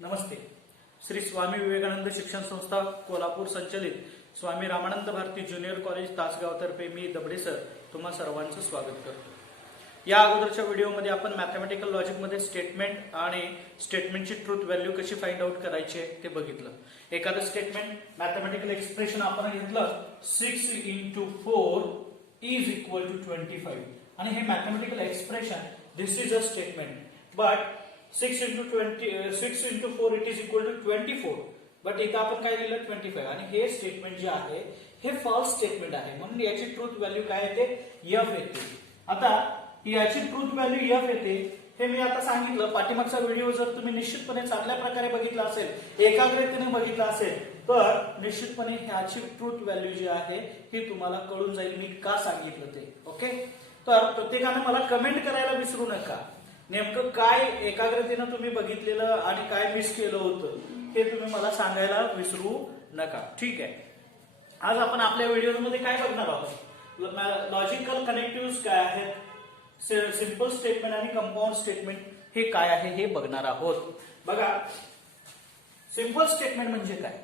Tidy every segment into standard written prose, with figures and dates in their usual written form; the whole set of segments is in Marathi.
नमस्ते. श्री स्वामी विवेकानंद शिक्षण संस्था कोल्हापूर संचलित स्वामी रामानंद भारती ज्युनियर कॉलेज तासगाव तर्फे मी दबडे सर तुम्हा सर्वांचं स्वागत करतो. या अगोदरच्या व्हिडिओमध्ये आपण मॅथमॅटिकल लॉजिकमध्ये स्टेटमेंट आणि स्टेटमेंटची ट्रूथ व्हॅल्यू कशी फाइंड आउट करायची ते बघितलं. एखादं स्टेटमेंट मॅथमॅटिकल एक्सप्रेशन आपण घेतलं 6 into 4 is equal to 25 आणि हे mathematical expression this is a statement but 6 into 4 it is equal to 24 but इथं आपण काय लिहिलं 25 आणि हे स्टेटमेंट जे आहे हे फॉल्स स्टेटमेंट आहे म्हणून याची ट्रूथ व्हॅल्यू काय येते f येते. आता याची ट्रूथ व्हॅल्यू f येते हे मी आता सांगितलं. पाठीमागचा व्हिडिओ जर तुम्ही निश्चितपणे चांगल्या प्रकारे बघितला असेल एकाग्रतेने बघितला असेल तर निश्चितपणे ह्याची ट्रूथ व्हॅल्यू जी आहे ही तुम्हाला कळून जाईल मी का सांगितलं ते. ओके, तर प्रत्येकाने मला कमेंट करायला विसरू नका नेमकं काय एकाग्रतेनं तुम्ही बघितलेलं आणि काय मिस केलं होतं हे तुम्ही मला सांगायला विसरू नका. ठीक आहे, आज आपण आपल्या व्हिडिओमध्ये काय बघणार आहोत लॉजिकल कनेक्टिव्ह काय आहेत, सिंपल स्टेटमेंट आणि कंपाऊंड स्टेटमेंट हे काय आहे हे बघणार आहोत. बघा, सिंपल स्टेटमेंट म्हणजे काय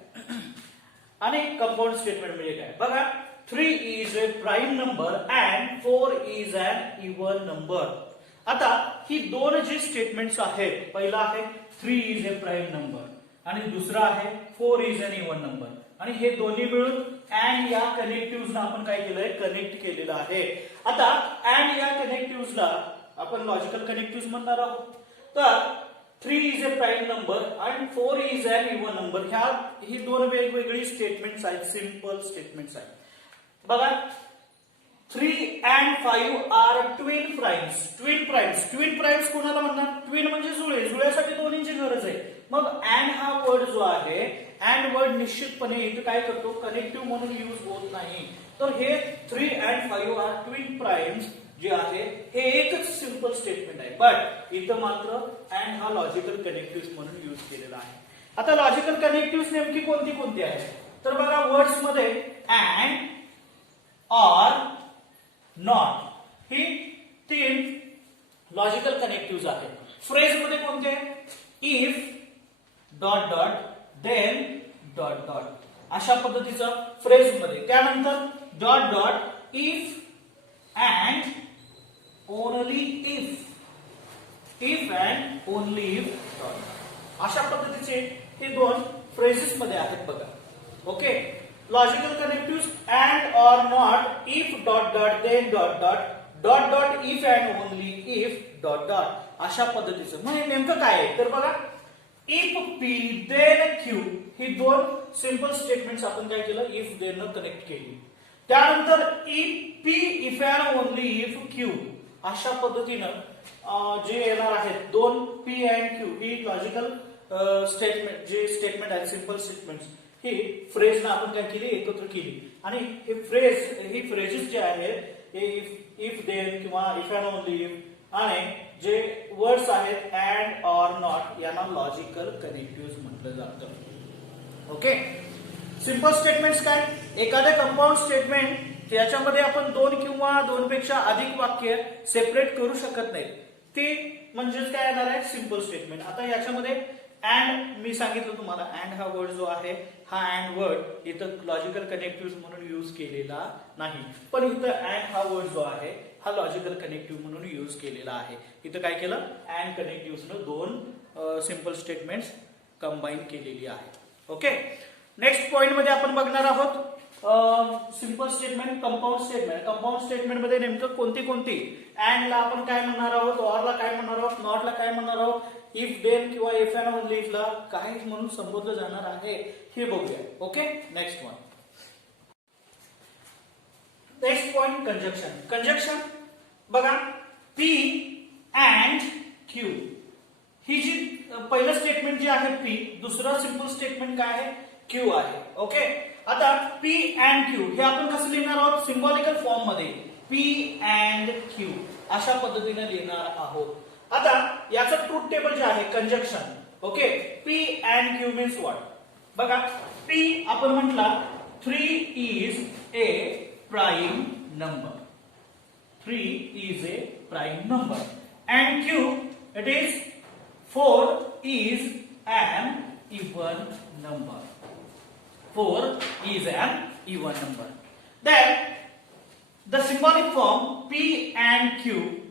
आणि कंपाऊंड स्टेटमेंट म्हणजे काय. बघा, 3 is a prime number and 4 is an even number. आता ही दोन जी स्टेटमेंट्स आहेत, पहिला आहे 3 is a prime number आणि दुसरा आहे 4 is an even number आणि हे दोन्ही मिळून अँड या कनेक्टिव्हला आपण काय केलंय कनेक्ट केलेलं आहे. आता अँड या कनेक्टिव्हला आपण लॉजिकल कनेक्टिव्ह म्हणणार आहोत. तर 3 is a prime number and 4 is an even number ही दोन वेगवेगळी स्टेटमेंट्स आहेत, सिंपल स्टेटमेंट्स आहेत. बघा, 3 and 5 are twin primes. Twin primes कोणाला म्हणतात? ट्विन म्हणजे जुळे, जुळ्यासाठी दोन्हीची गरज आहे. मग अँड हा वर्ड जो आहे अँड वर्ड निश्चितपणे इथे काय करतो कनेक्टिव्ह म्हणून यूज होत नाही. तर हे 3 and 5 are twin primes जे आहे हे एकच सिंपल स्टेटमेंट आहे बट इथं मात्र अँड हा लॉजिकल कनेक्टिव्ह म्हणून यूज केलेला आहे. आता लॉजिकल कनेक्टिव्ह नेमकी कोणती कोणती आहेत तर बघा, वर्ड्स मध्ये अँड ऑर नॉट ही 3 लॉजिकल कनेक्टिव्ह आहेत. फ्रेज मध्ये कोणते if dot dot then dot dot अशा पद्धतीचं फ्रेज मध्ये. त्यानंतर dot dot if and only if and only if dot अशा पद्धतीचे हे दोन फ्रेजेस मध्ये आहेत बघा. Okay, logical connective and or not if dot dot then dot dot dot dot if and only if dot dot अशा पद्धतीचं. म्हणजे नेमकं काय आहे तर बघा, इफ पी देन क्यू ही दोन सिंपल स्टेटमेंट्स आपण काय केलं इफ देन कनेक्ट केली. त्यानंतर if P if and only if Q अशा पद्धतीनं जे येणार आहेत दोन P and Q he logical statement जे स्टेटमेंट आहेत सिंपल स्टेटमेंट्स ही फ्रेजनं आपण काय केली एकत्र केली आणि ही फ्रेजेस जे आहेत हे इफ देन किंवा इफ अँड ओनली इफ आणि जे वर्ड्स आहेत अँड ऑर नॉट यांना लॉजिकल कनेक्टिव्ह म्हटलं जातं. ओके, सिंपल स्टेटमेंट्स काय, एखादे कंपाऊंड स्टेटमेंट याच्यामध्ये आपण दोन किंवा दोनपेक्षा अधिक वाक्य सेपरेट करू शकत नाही ते म्हणजेच काय येणार आहे सिंपल स्टेटमेंट. आता याच्यामध्ये अँड मी सांगितलं तुम्हाला अँड हा वर्ड जो आहे हा अँड वर्ड इथं लॉजिकल कनेक्टिव्ह म्हणून यूज केलेला नाही पण इथं अँड हा वर्ड जो आहे हा लॉजिकल कनेक्टिव्ह म्हणून यूज केलेला आहे. इथं काय केलं अँड कनेक्टिव्हनं दोन सिंपल स्टेटमेंट्स कंबाईन केलेली आहेत. ओके, नेक्स्ट पॉइंट मध्ये आपण बघणार आहोत simple statement compound statement. Compound statement मध्ये नेमकं कोणती अँडला आपण काय म्हणणार आहोत, ऑरला काय म्हणणार आहोत, नॉटला काय म्हणणार आहोत, इफ देन किंवा इफ अँड ओनली इफला काय म्हणून संबोधलं जाणार आहे हे बघूया. Okay, next point conjunction. बघा, पी अँड क्यू ही जी पहिलं स्टेटमेंट जे आहे पी, दुसरं सिंपल स्टेटमेंट काय आहे क्यू आहे. ओके, आता पी अँड क्यू हे आपण कसं लिहिणार आहोत सिम्बॉलिकल फॉर्म मध्ये पी अँड क्यू अशा पद्धतीने लिहिणार आहोत. आता याचं ट्रूथ टेबल जे आहे conjunction. Okay, P and Q means what. बघा, पी आपण म्हटला 3 is a prime number. 3 is a prime number and Q it is 4 is an even number. 4 is an even number. Then the symbolic form P and Q,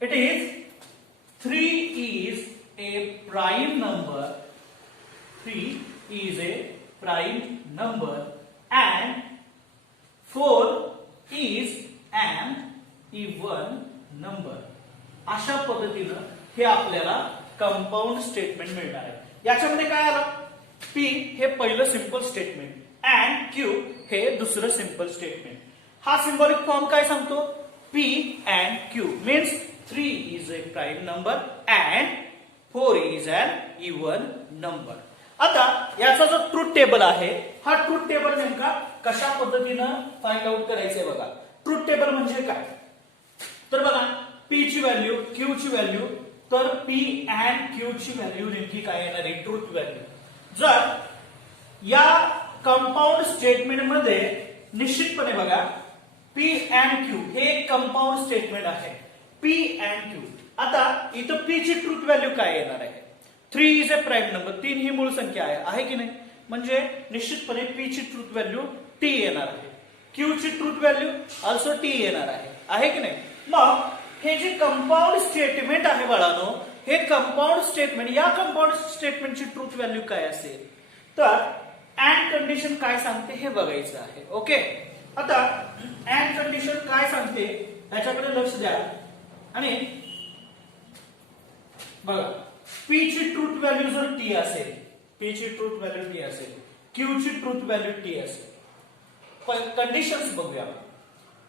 it is 3 is a prime number. 3 is a prime number and 4 is an even number. अशा पद्धतीनं हे आपल्याला कंपाऊंड स्टेटमेंट मिळणार आहे. याच्यामध्ये काय आलं? P हे पहिलं सिंपल स्टेटमेंट and Q हे दुसरं सिंपल स्टेटमेंट. हा सिंबॉलिक फॉर्म काय सांगतो? P and Q means 3 is a prime number and 4 is an even number. आता याचा जो ट्रूथ टेबल आहे, हा ट्रूथ टेबल नेमका कशा पद्धतीनं फाइंड आउट करायचंय बघा. ट्रूथ टेबल म्हणजे काय? तर बघा P ची व्हॅल्यू, Q ची व्हॅल्यू, तर P and Q ची व्हॅल्यू नेमकी काय येणार आहे? Truth value. जर या कंपाऊंड स्टेटमेंट मध्ये निश्चितपणे बघा P and Q हे कंपाऊंड स्टेटमेंट आहे. P and Q. आता इथं P ची ट्रूथ व्हॅल्यू काय येणार आहे? 3 इज अ प्राइम नंबर. 3 ही मूळ संख्या आहे की नाही? म्हणजे निश्चितपणे P ची ट्रूथ व्हॅल्यू T येणार आहे. Q ची ट्रूथ व्हॅल्यू ऑल्सो T येणार आहे की नाही? मग हे जे कंपाऊंड स्टेटमेंट आहे बाळांनो, हे कंपाऊंड स्टेटमेंट, या कंपाऊंड स्टेटमेंटची ट्रूथ व्हॅल्यू काय असेल? तर अँड कंडिशन काय सांगते हे बघायचं आहे. ओके, आता अँड कंडिशन काय सांगते याच्याकडे लक्ष द्या आणि बघा. P ची ट्रूथ व्हॅल्यू जर T असेल, P ची ट्रूथ व्हॅल्यू T असेल, Q ची ट्रूथ व्हॅल्यू T असेल. पण कंडिशन्स बघूया.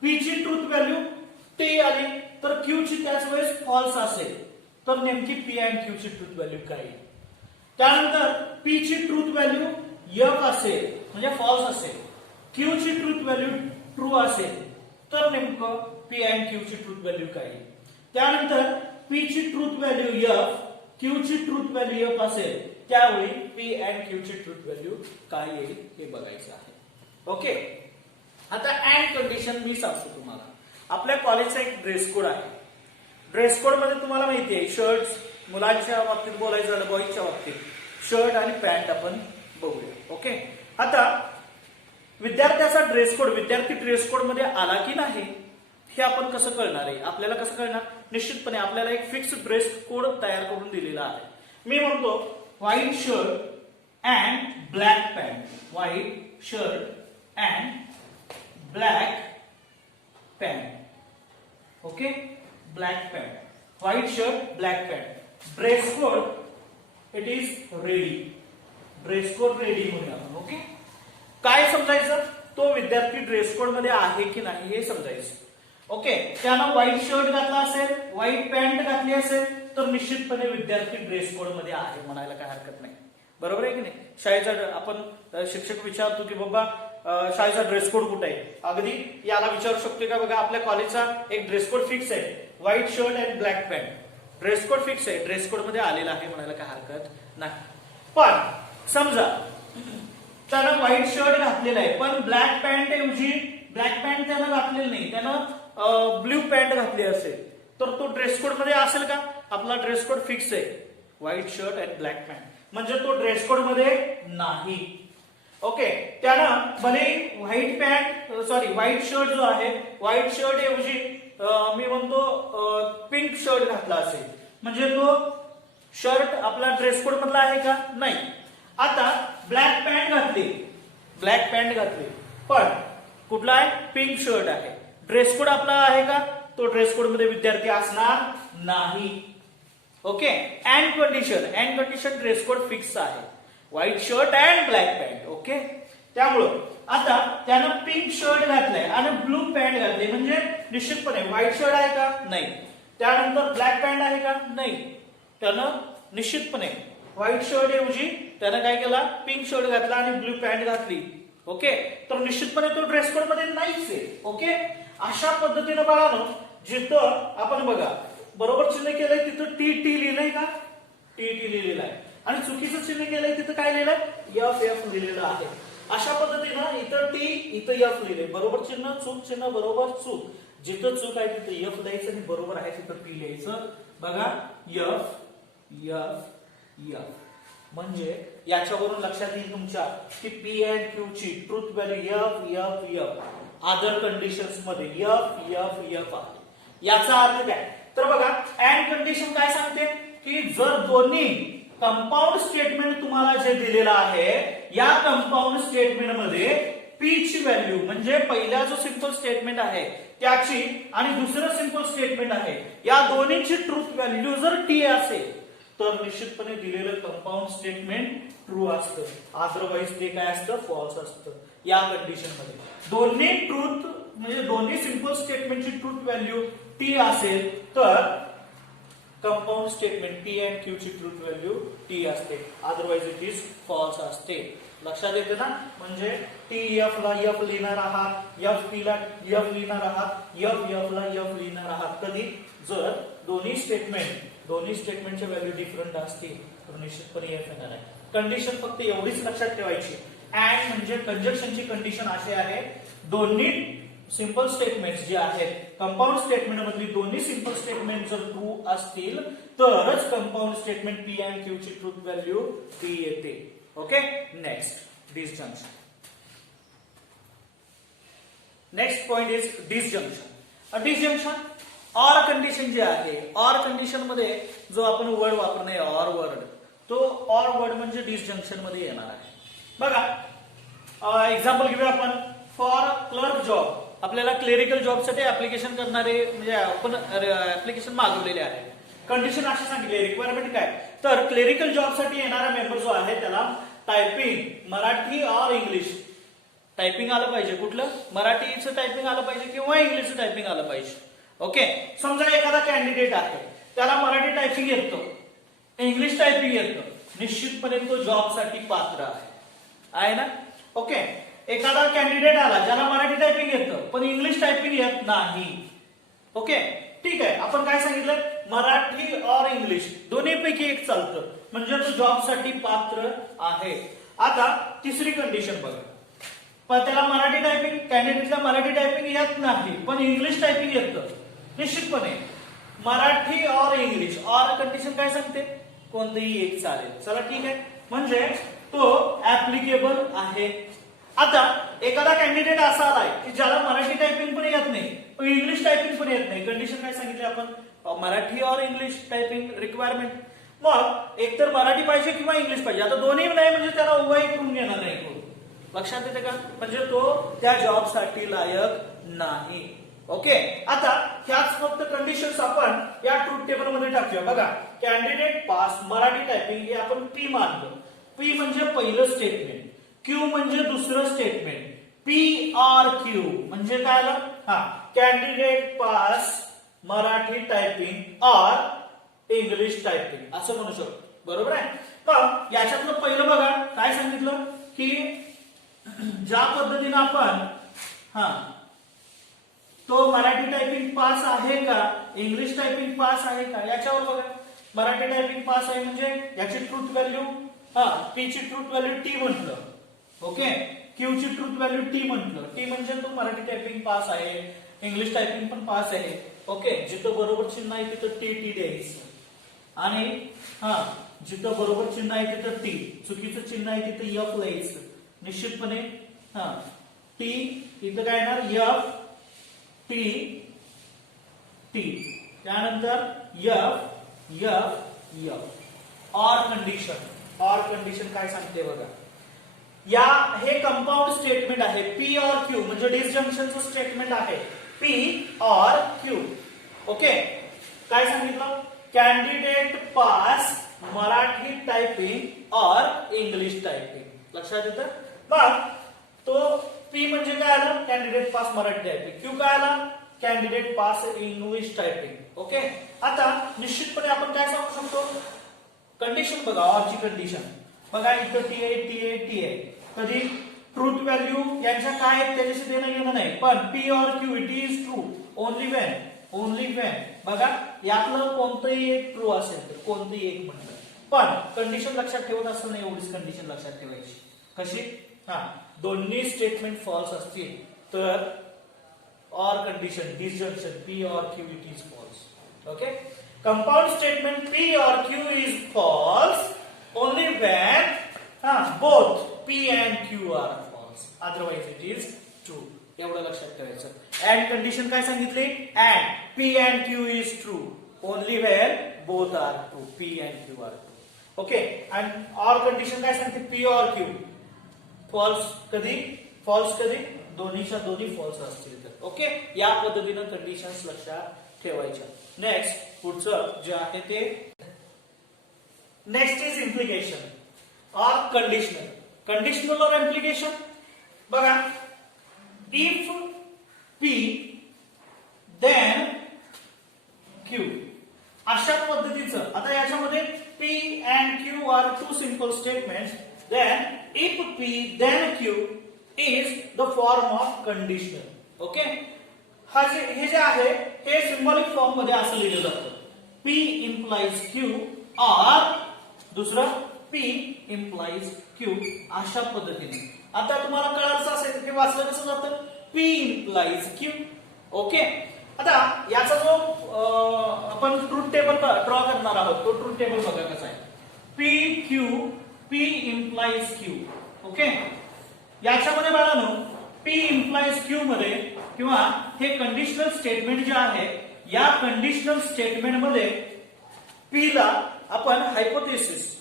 P ची ट्रूथ व्हॅल्यू T आली तर Q ची त्याच वेळेस फॉल्स असेल तर नेमकी P and Q ची ट्रूथ व्हॅल्यू काय आहे? त्यानंतर P ची ट्रूथ व्हॅल्यू F असेल म्हणजे फॉल्स असेल, Q ची ट्रूथ व्हॅल्यू ट्रू असेल तर नेमकं P and Q ची ट्रूथ व्हॅल्यू काय आहे? त्यानंतर P ची ट्रूथ व्हॅल्यू F, Q ची ट्रूथ व्हॅल्यू F असेल त्यावेळी P and Q ची ट्रूथ व्हॅल्यू काय येईल हे बघायचं आहे. ओके, आता अँड कंडिशन मी सांगतो तुम्हाला. आपल्या कॉलेजचा एक ड्रेस कोड आहे. ड्रेस कोड मध्ये तुम्हाला माहिती आहे शर्ट, मुलांच्या बाबतीत बोलायचं झालं, बॉईजच्या बाबतीत शर्ट आणि पॅन्ट आपण बघूया. ओके, आता विद्यार्थ्याचा ड्रेस कोड, विद्यार्थी ड्रेस कोड मध्ये आला की नाही हे आपण कसं कळणार आहे? आपल्याला कसं कळणार? निश्चितपणे आपल्याला एक फिक्स ड्रेस कोड तयार करून दिलेला आहे. मी म्हणतो white shirt and black pant. White shirt and black pant. Okay, black pant, white shirt, black pant. Dress code it is ready. Dress code ready म्हणूया आपण. ओके, काय समजायचं? तो विद्यार्थी ड्रेस कोड मध्ये आहे की नाही हे समजायचं. ओके, त्यानं व्हाईट शर्ट घातला असेल, व्हाईट पॅन्ट घातली असेल तर निश्चितपणे विद्यार्थी ड्रेस कोड मध्ये आहे म्हणायला काय हरकत नाही. बरोबर आहे की नाही? शाळेचा आपण शिक्षक विचारतो की बाबा शाळेचा ड्रेस कोड कुठे आहे? अगदी याला विचारू शकतो का? बघा आपल्या कॉलेजचा एक ड्रेस कोड फिक्स आहे, white shirt and black pant. Dress code fix आहे, ड्रेस कोड मध्ये आलेला आहे म्हणायला काय हरकत नाही. पण समजा त्यानं व्हाईट शर्ट घातलेला आहे पण ब्लॅक पॅन्ट ऐवजी ब्लॅक पॅन्ट त्यानं घातलेलं नाही, त्यानं ब्ल्यू पॅन्ट घातली असेल तर तो ड्रेस कोड मध्ये असेल का? आपला ड्रेस कोड फिक्स आहे, white shirt and black pant, म्हणजे तो ड्रेस कोड मध्ये नाही. ओके, त्यानं भले व्हाईट पॅन्ट व्हाईट शर्ट जो आहे, व्हाईट शर्ट ऐवजी मी म्हणतो पिंक शर्ट घातला असेल म्हणजे तो शर्ट आपला ड्रेस कोड मधला आहे का? नाही. आता ब्लॅक पॅन्ट घातली, ब्लॅक पॅन्ट घातली पण कुठला आहे? पिंक शर्ट आहे. ड्रेस कोड आपला आहे का? तो ड्रेस कोड मध्ये विद्यार्थी असणार नाही. Okay, and condition dress code fix आहे, white shirt and black pant. Okay, त्यामुळं आता त्यानं पिंक शर्ट घातलंय आणि ब्लू पॅन्ट घातली म्हणजे निश्चितपणे व्हाईट शर्ट आहे का? नाही. त्यानंतर ब्लॅक पॅन्ट आहे का? नाही. त्यानं निश्चितपणे व्हाईट शर्ट ऐवजी त्यानं काय केला? पिंक शर्ट घातला आणि ब्लू पॅन्ट घातली. ओके, तर निश्चितपणे तो ड्रेस कोड मध्ये नाहीच आहे. ओके, अशा पद्धतीनं बाळांनो जिथं आपण बघा बरोबर चिन्ह केलंय तिथं टी लिहिलंय का? टी लिहिलेलं आहे आणि चुकीचं चिन्ह केलंय तिथं काय लिहिलंय? एफ लिहिलेलं आहे. अशा पद्धतीनं इथं टी इथं एफ लिहिलंय. बरोबर चिन्ह, चूक चिन्ह, बरोबर चूक. जिथं चूक आहे तिथं एफ लिहायचं आणि बरोबर आहे तिथं पी लिहायचं. बघा एफ. म्हणजे याच्यावरून लक्षात येईल तुमच्या की पी अँड क्यू ची truth value F other conditions मध्ये एफ आहे. याचा अर्थ काय तर बघा अँड कंडिशन काय सांगते की जर दोन्ही कंपाऊंड स्टेटमेंट तुम्हाला जे दिलेलं आहे या कंपाऊंड स्टेटमेंट मध्ये पी ची व्हॅल्यू म्हणजे पहिला जो सिंपल स्टेटमेंट आहे त्याची आणि दुसरं सिंपल स्टेटमेंट आहे या दोन्हीची ट्रूथ व्हॅल्यू जर टी असेल तर निश्चितपणे दिलेलं कंपाऊंड स्टेटमेंट ट्रू असतं, अदरवाइज ते काय असतं फॉल्स असतं. या कंडिशन मध्ये दोन्ही ट्रूथ म्हणजे दोन्ही सिंपल स्टेटमेंटची ट्रूथ व्हॅल्यू टी असेल तर compound statement P and Q ची ट्रूथ व्हॅल्यू टी असते, अदरवाइज इट इज फॉल्स असते. लक्षात येते ना. म्हणजे टी एफ ला एफ लिहिणार आहात, एफ पी ला एफ लिहिणार आहात, एफ ला एफ लिहिणार आहात कधी जर दोन्ही स्टेटमेंटचे व्हॅल्यू डिफरंट असतील तर निश्चितपणे एफ येणार आहे. कंडिशन फक्त एवढीच लक्षात ठेवायची. अँड म्हणजे कंजक्शनची कंडिशन अशी आहे दोन्ही सिंपल स्टेटमेंट्स जे आहेत कंपाऊंड स्टेटमेंट मधली दोन्ही सिंपल स्टेटमेंट जर ट्रू असतील तरच compound statement P and Q ची ट्रूथ व्हॅल्यू टी येते. Okay. Next disjunction. Next point is disjunction. Disjunction or condition जे आहे ऑर कंडिशन मध्ये जो आपण वर्ड वापरणे ऑर वर्ड तो ऑर वर्ड म्हणजे डिसजंक्शन मध्ये येणार आहे. बघा एक्झाम्पल घेऊया आपण. फॉर क्लर्क जॉब आपल्याला क्लेरिकल जॉबसाठी ऍप्लिकेशन करणारे म्हणजे आपण ऍप्लिकेशन मागवलेले आहे. कंडिशन अशी सांगितली रिक्वायरमेंट काय तर क्लेरिकल जॉबसाठी येणारा मेंबर जो आहे त्याला टायपिंग मराठी और इंग्लिश टायपिंग आलं पाहिजे. कुठलं मराठीचं टायपिंग आलं पाहिजे किंवा इंग्लिशचं टायपिंग आलं पाहिजे. ओके. समजा एखादा कॅन्डिडेट आहे त्याला मराठी टायपिंग येतं इंग्लिश टायपिंग येतं निश्चितपणे तो जॉबसाठी पात्र आहे ना. ओके. एखादा कॅन्डिडेट आला ज्याला मराठी टायपिंग येतं पण इंग्लिश टायपिंग येत नाही. ओके. ठीक आहे. आपण काय सांगितलं मराठी और इंग्लिश दोन्हीपैकी एक चालतं म्हणजे तो जॉबसाठी पात्र आहे. आता तिसरी कंडिशन बघा. पण त्याला मराठी टायपिंग कॅन्डिडेटला मराठी टायपिंग येत नाही पण इंग्लिश टायपिंग येतं निश्चितपणे मराठी और इंग्लिश और कंडिशन काय सांगते कोणतंही एक चालेल. चला ठीक आहे. म्हणजे तो ऍप्लिकेबल आहे. आता एखादा कॅन्डिडेट असा आलाय की ज्याला मराठी टायपिंग पण येत नाही इंग्लिश टायपिंग पण येत नाही. कंडिशन काय सांगितली आपण मराठी और इंग्लिश टायपिंग रिक्वायरमेंट. मग एकतर मराठी पाहिजे किंवा इंग्लिश पाहिजे. आता दोन्ही नाही म्हणजे त्याला उभंही करून घेणार नाही कोण. लक्षात येते का. म्हणजे तो त्या जॉबसाठी लायक नाही. ओके. आता ह्याच फक्त कंडिशन्स आपण या ट्रूथ टेबल मध्ये टाकूया. बघा कॅन्डिडेट पास मराठी टायपिंग हे आपण पी मानलं. पी म्हणजे पहिलं स्टेटमेंट क्यू म्हणजे दुसरं स्टेटमेंट पी आर क्यू म्हणजे काय आलं कॅन्डिडेट पास मराठी टायपिंग और इंग्लिश टायपिंग असं म्हणू शकतो. बरोबर आहे. मग याच्यातलं पहिलं बघा काय सांगितलं की ज्या पद्धतीने आपण तो मराठी टायपिंग पास आहे का इंग्लिश टायपिंग पास आहे का याच्यावर बघा. मराठी टायपिंग पास आहे म्हणजे याची ट्रूथ व्हॅल्यू पी ची ट्रूथ व्हॅल्यू टी म्हटलं. ओके. क्यू ची ट्रूथ व्हॅल्यू टी म्हटलं. टी म्हणजे तो मराठी टायपिंग पास आहे इंग्लिश टायपिंग पण पास आहे. ओके. जिथं बरोबर चिन्ह आहे तिथं टी टी द्यायचं आणि जिथं बरोबर चिन्ह आहे तिथं टी चुकीचं चिन्ह आहे तिथं एफ लिहायचं. निश्चितपणे टी इथं काय येणार एफ टी टी त्यानंतर F F F. Or condition काय सांगते बघा. या हे कंपाऊंड स्टेटमेंट आहे पी और क्यू म्हणजे डिसजंक्शनचं स्टेटमेंट आहे पी और क्यू. ओके. काय सांगितलं कॅन्डिडेट पास मराठी टायपिंग और इंग्लिश टायपिंग. लक्षात येतं. मग तो पी म्हणजे काय आलं candidate pass Marathi typing Q काय आला candidate pass English typing. Okay. आता निश्चितपणे आपण काय सांगू शकतो कंडिशन बघा ऑरची कंडिशन बघा इथं टी आहे कधी ट्रूथ व्हॅल्यू यांच्या काय आहेत त्याच्याशी देणं घेणं नाही पण P or Q it is true only when बघा यातलं कोणतंही एक ट्रू असेल तर कोणतंही एक म्हटलं पण कंडिशन लक्षात ठेवत असताना एवढीच कंडिशन लक्षात ठेवायची. कशी दोन्ही स्टेटमेंट फॉल्स असतील तर or condition disjunction P or Q it is false. Okay. Compound statement P or Q is false only when both P and Q are false, otherwise it is true. एवढं लक्षात ठेवायचं. अँड कंडिशन काय सांगितली? And P and Q is true only where both are true. P and Q are true. Okay. आणि ऑर कंडिशन काय सांगते? पी ऑर क्यू फॉल्स कधी? फॉल्स कधी? दोन्हीच्या दोन्ही फॉल्स असतील तर. ओके. या पद्धतीनं कंडिशन्स लक्षात ठेवायच्या. नेक्स्ट पुढचं जे आहे ते next is implication or conditional. Conditional और इम्प्लिकेशन बघा. इफ पी देन क्यू अशा पद्धतीचं. आता याच्यामध्ये P and Q are two simple statements. Then if P then Q is the form of conditional. Okay. हे जे आहे हे सिंबॉलिक फॉर्म मध्ये असं लिहिलं जातं. पी इम्प्लाइज क्यू और दुसरं पी इम्प्लाइज क्यू अशा पद्धतीने. आता तुम्हाला कळायचं असेल की वाचलं कसं जातं? P implies Q. ओके. आता याचा जो आपण ट्रूथ टेबल ड्रॉ करणार आहोत तो ट्रूथ टेबल बघा कसा आहे. P Q P implies Q. Okay. याच्यामध्ये बाळांनो पी इम्प्लाइज क्यू मध्ये किंवा हे कंडिशनल स्टेटमेंट जे आहे या कंडिशनल स्टेटमेंट मध्ये पी ला आपण हायपोथेसिस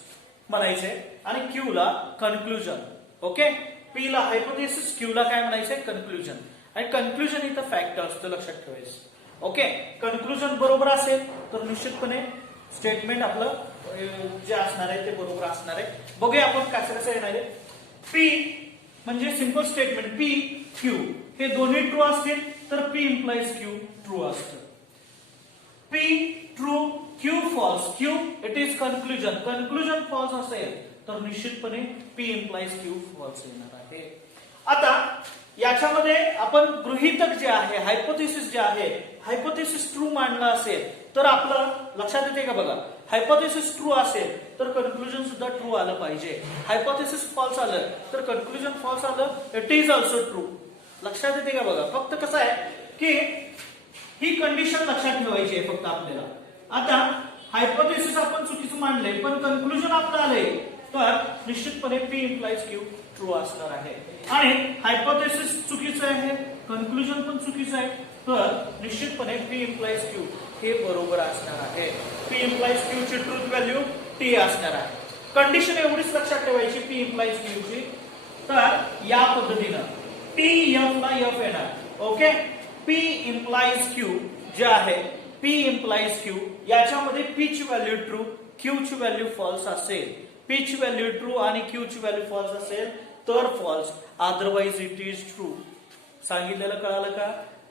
म्हणायचे आणि क्यू ला कन्क्लुजन. ओके. पी ला हायपोथेसिस क्यू ला काय म्हणायचे? कन्क्लुजन. आणि कन्क्लुजन इथं फॅक्ट असतं लक्षात ठेवायचं. ओके. कन्क्लुजन बरोबर असेल तर निश्चितपणे स्टेटमेंट आपलं जे असणार आहे ते बरोबर असणार आहे. बघूया आपण कसं कसं येणार आहे. पी म्हणजे सिंपल स्टेटमेंट पी क्यू हे दोन्ही ट्रू असतील तर पी इम्प्लाइज क्यू ट्रू असतं. P true Q false. Q it is conclusion. Conclusion false असेल तर निश्चितपणे पी इम्प्लाइज क्यू फॉल्स येणार आहे. आता याच्यामध्ये आपण गृहीतक जे आहे हायपोथेसिस जे आहे हायपोथेसिस ट्रू मांडलं असेल तर आपलं लक्षात येते का बघा. हायपोथेसिस ट्रू असेल तर कन्क्लुजन सुद्धा ट्रू आलं पाहिजे. हायपोथेसिस फॉल्स आलं तर कन्क्लुजन फॉल्स आलं. It is also true. लक्षात येते का बघा. फक्त कसं आहे की ही कंडिशन लक्षात ठेवायची आहे फक्त आपल्याला. आता हायपोथेसिस आपण चुकीचं मांडले पण कन्क्लुजन आपलं आलंय तर निश्चितपणे पी इम्प्लाइज क्यू ट्रू असणार आहे. आणि हायपोथेसिस चुकीचं आहे कन्क्लुजन पण चुकीचं आहे तर निश्चितपणे पी इम्प्लाइज क्यू हे बरोबर असणार आहे. पी इम्प्लाइज क्यू ची ट्रूथ व्हॅल्यू टी असणार आहे. कंडिशन एवढीच लक्षात ठेवायची पी इम्प्लाइज क्यू ची. तर या पद्धतीनं टी एफ ला एफ येणार. ओके. पी इम्प्लाइज क्यू जे आहे पी इम्प्लाइज क्यू याच्यामध्ये पी ची व्हॅल्यू ट्रू क्यू ची व्हॅल्यू फॉल्स असेल. पी ची व्हॅल्यू ट्रू आणि क्यू ची व्हॅल्यू फॉल्स असेल तर false. Otherwise it is true. सांगितलेलं कळालं का?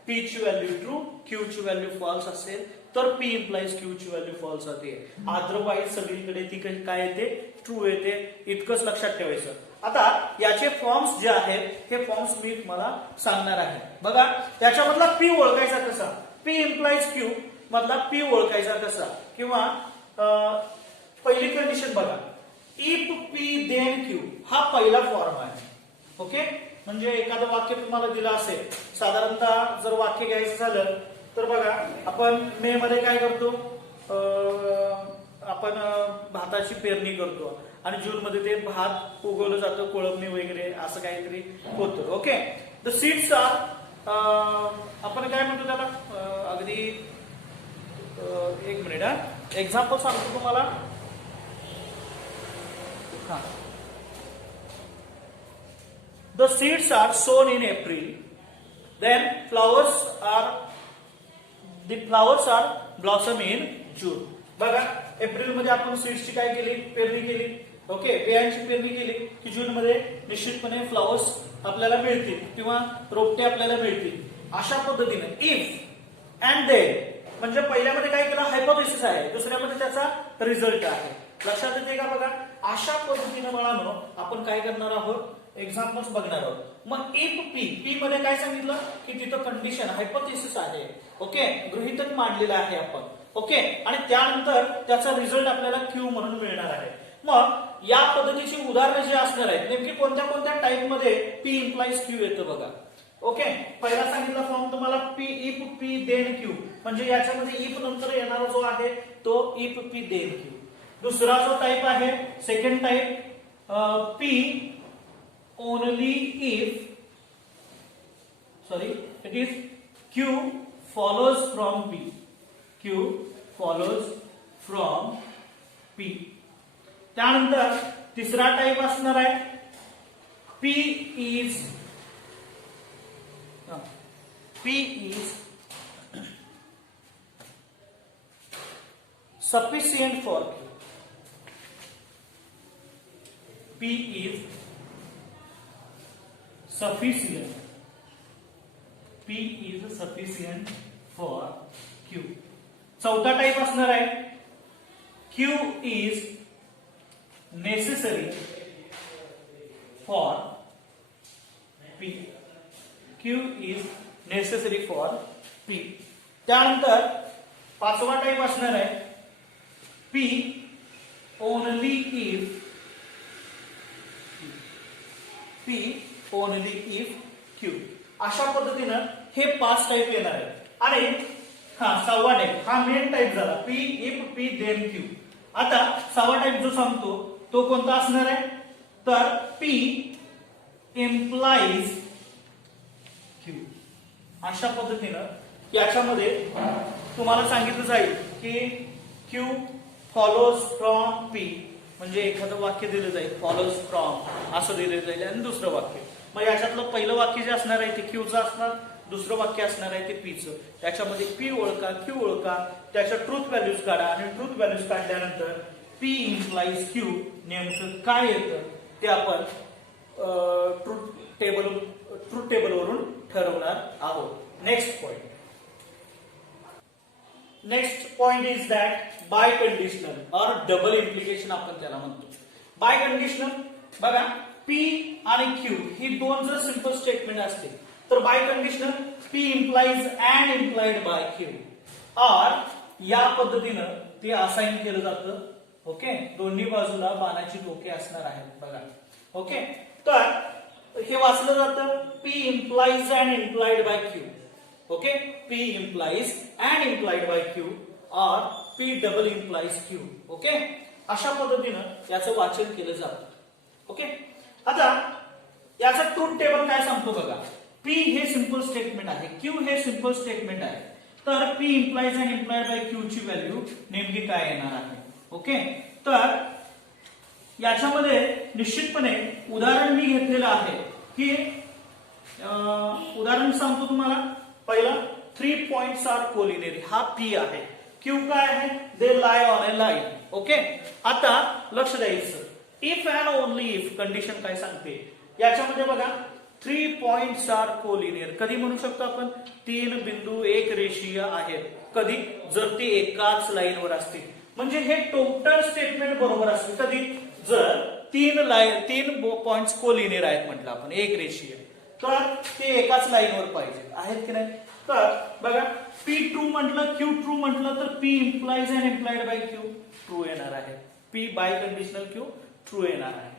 पी ची व्हॅल्यू ट्रू क्यू ची व्हॅल्यू फॉल्स असेल तर पी इम्प्लाइज क्यू ची व्हॅल्यू फॉल्स येते. अदरवाइज सगळीकडे ती काय येते? ट्रू येते. इतकंच लक्षात ठेवायचं. आता याचे फॉर्म्स जे आहेत हे फॉर्म्स मी तुम्हाला सांगणार आहे. बघा त्याच्यामधला पी ओळखायचा कसा? पी इम्प्लाइज क्यू मधला पी ओळखायचा कसा? किंवा पहिली कंडिशन बघा. इफ पी देन क्यू हा पहिला फॉर्म आहे. ओके. म्हणजे एखादं वाक्य तुम्हाला दिलं असेल साधारणतः जर वाक्य घ्यायचं झालं तर बघा आपण मे मध्ये काय करतो? आपण भाताची पेरणी करतो आणि जून मध्ये ते भात उगवलं जातं कोळंबणी वगैरे असं काहीतरी होतं. ओके. द सीड्स आर आपण काय म्हणतो त्याला अगदी एक मिनिट हा एक्झाम्पल सांगतो तुम्हाला. The seeds are sown in April. Then the flowers are blossom in June. बघा एप्रिल मध्ये आपण सीड्सची काय केली? पेरणी केली. ओके. बियांची पेरणी केली की जून मध्ये निश्चितपणे फ्लॉवर्स आपल्याला मिळतील किंवा रोपटे आपल्याला मिळतील. अशा पद्धतीने इफ अँड देन म्हणजे पहिल्यामध्ये काय केलं? हायपोथेसिस आहे. दुसऱ्यामध्ये त्याचा रिझल्ट आहे. लक्षात येते का बघा. अशा पद्धतीने मुलांनो आपण काय करणार आहोत? एक्झाम्पल्स बघणार आहोत. मग इफ पी पी मध्ये काय सांगितलं की तिथं कंडिशन हायपोथेसिस आहे. ओके. गृहीतक मांडलेलं आहे आपण. ओके. आणि त्यानंतर त्याचा रिझल्ट आपल्याला क्यू म्हणून मिळणार आहे. मग या पद्धतीची उदाहरणं जी असणार आहेत नेमकी कोणत्या कोणत्या टाइप मध्ये पी इम्प्लाइज क्यू येतं बघा. ओके. पहिला सांगितला फॉर्म तुम्हाला P if P then Q म्हणजे याच्यामध्ये इफ नंतर येणारा जो आहे तो इफ पी देन क्यू. दुसरा जो टाइप आहे second type P only if, sorry, it is Q follows from P. Q follows from P. त्यानंतर तिसरा टाइप असणार आहे P is sufficient for Q. P is sufficient. P is sufficient for Q. चौथा टाइप असणार आहे Q is necessary for P. Q is necessary for P. त्यानंतर पाचवा टाइप असणार आहे P only if Q. अशा पद्धतीनं हे 5 टाइप येणार आहे. आणि सहावा टाइप हा मेन टाइप झाला P if P then Q. आता सहावा टाइप जो सांगतो तो कोणता असणार आहे तर P implies Q. अशा पद्धतीनं याच्यामध्ये तुम्हाला सांगितलं जाईल की Q follows from P, म्हणजे एखादं वाक्य दिलं जाईल follows from असं दिलं जाईल आणि दुसरं वाक्य. मग याच्यातलं पहिलं वाक्य जे असणार आहे ते Qचं असणार, दुसरं वाक्य असणार आहे ते Pचं. त्याच्यामध्ये P ओळखा, Q ओळखा, त्याच्या ट्रूथ व्हॅल्यूज काढा आणि ट्रूथ व्हॅल्यूज काढल्यानंतर P implies Q नेमकं काय येतं ते आपण ट्रूथ टेबल वरून ठरवणार आहोत. Next point is that biconditional or double implication आपण त्याला म्हणतो. बाय कंडिशनल बघा P आणि Q ही दोन जर सिंपल स्टेटमेंट असतील तर biconditional P implies and implied by Q और या पद्धतीनं ते असाइन केलं जातं. ओके, दोन्ही बाजूला बाणाची टोके असणार आहेत बघा. ओके, तर हे वाचलं जातं P implies and implied by Q. Okay, P implies and implied by Q or P double implies Q. Okay, अशा पद्धतीनं याचं वाचन केलं जातं. ओके, आता याचं ट्रूथ टेबल काय सांगतो बघा. P हे सिंपल स्टेटमेंट आहे, Q हे सिंपल स्टेटमेंट आहे, तर P implies and implied by Q ची व्हॅल्यू नेमकी काय येणार आहे. ओके, तर याच्यामध्ये निश्चितपणे उदाहरण मी घेतलेलं आहे की उदाहरण सांगतो तुम्हाला. पहिला 3 पॉइंट्स आर कोलिनियरी, हा P आहे. Q काय आहे, they lie on a line. Okay, आता लक्ष द्यायचं if and only if condition काय सांगते याच्यामध्ये बघा. 3 पॉइंट्स आर कोलिनियर कधी म्हणू शकतो आपण, 3 बिंदू एक रेषीय आहेत. कधी, जर ते एकाच लाईनवर असतील, म्हणजे हे टोटल स्टेटमेंट बरोबर असते. कधी, जर 3 पॉइंट्स कोलिनियर आहेत म्हटलं आपण, एक रेषीय, तर ते एकाच लाईनवर पाहिजे आहेत की नाही. तर बघा P ट्रू म्हटलं, Q ट्रू म्हटलं तर P implies and implied by Q true येणार आहे. P biconditional Q true येणार आहे.